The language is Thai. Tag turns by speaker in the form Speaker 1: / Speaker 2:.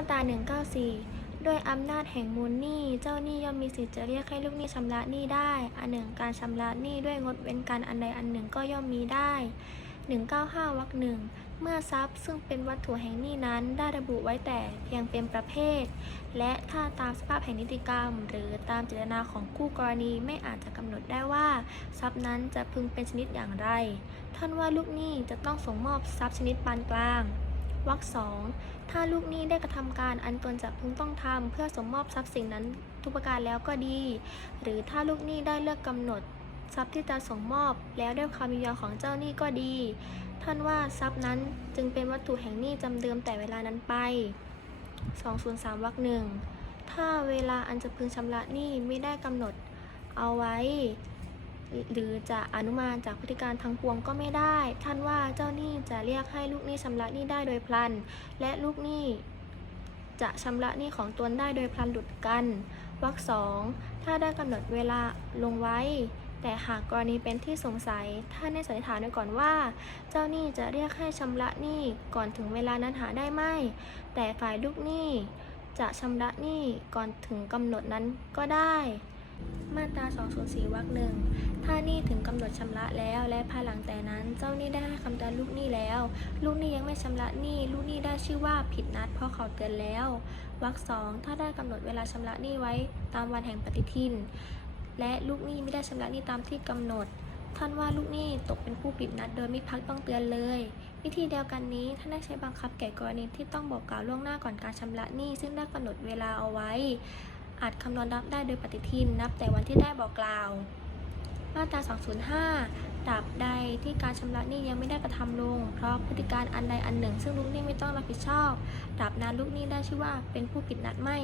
Speaker 1: มาตรา 194 ด้วยอำนาจแห่งมูลหนี้ เจ้าหนี้ย่อมมีสิทธิ์จะเรียกให้ลูกหนี้ชำระหนี้ได้ อันหนึ่งการชำระหนี้ด้วยงดเว้นการอันใดอันหนึ่งก็ย่อมมีได้ 195วรรคหนึ่งเมื่อทรัพย์ซึ่งเป็นวัตถุแห่งหนี้นั้นได้ระบุไว้แต่เพียงเป็นประเภท และถ้าตามสภาพแห่งนิติกรรม หรือตามเจตนาของคู่กรณีไม่อาจจะกำหนดได้ว่า ทรัพย์นั้นจะพึงเป็นชนิดอย่างไร ท่านว่าลูกหนี้จะต้องส่งมอบทรัพย์ชนิดปานกลาง วรรคสองถ้าลูกหนี้ได้กระทำการอันตนจะพึงต้องทำเพื่อสมมอบทรัพย์สิ่งนั้นทุกประการแล้วก็ดี หรือถ้าลูกหนี้ได้เลือกกำหนด ทรัพย์ที่จะส่งมอบแล้วได้ความยินยอมของเจ้าหนี้ก็ดี ท่านว่าทรัพย์นั้นจึงเป็นวัตถุแห่งหนี้จำเดิมแต่เวลานั้นไป 203วรรคหนึ่งถ้าเวลาอันจะพึงชำระหนี้ไม่ได้กำหนดเอาไว้ หรือจะอนุมานจากพฤติการทั้งปวงก็ไม่ได้ ท่านว่าเจ้าหนี้จะเรียกให้ลูกหนี้ชำระหนี้ได้โดยพลัน และลูกหนี้จะชำระหนี้ของตนได้โดยพลันหลุดกันวรรคสองถ้าได้กำหนดเวลาลงไว้ แต่หากกรณีเป็นที่สงสัย ท่านได้สันนิษฐานไว้ก่อนว่า เจ้าหนี้จะเรียกให้ชำระหนี้ก่อนถึงเวลานั้นหาได้ไหมแต่ฝ่ายลูกหนี้จะชำระหนี้ก่อนถึงกำหนดนั้นก็ได้ มาตรา 204 วรรคหนึ่ง ถ้าหนี้ถึงกำหนดชำระแล้ว และภายหลังแต่นั้น เจ้าหนี้ได้ให้คำเตือนลูกหนี้แล้ว ลูกหนี้ยังไม่ชำระหนี้ ลูกหนี้ได้ชื่อว่าผิดนัด เพราะเขาเตือนแล้ว วรรคสอง ถ้าได้กำหนดเวลาชำระหนี้ไว้ตามวันแห่งปฏิทิน และลูกหนี้ไม่ได้ชำระหนี้ตามที่กำหนด ท่านว่าลูกหนี้ตกเป็นผู้ผิดนัด โดยไม่พักต้องเตือนเลย วิธีเดียวกันนี้ท่านได้ใช้บังคับแก่กรณีที่ต้องบอกกล่าวล่วงหน้าก่อนการชำระหนี้ ซึ่งได้กำหนดเวลาเอาไว้ อาจคำนวณนับได้โดยปฏิทินนับแต่วันที่ได้บอกกล่าว มาตรา 205ตราบใดที่การชำระหนี้ยังไม่ได้กระทำลง เพราะพฤติการอันใดอันหนึ่ง ซึ่งลูกหนี้ไม่ต้องรับผิดชอบตราบนั้นลูกหนี้ได้ชื่อว่าเป็นผู้ผิดนัดไม่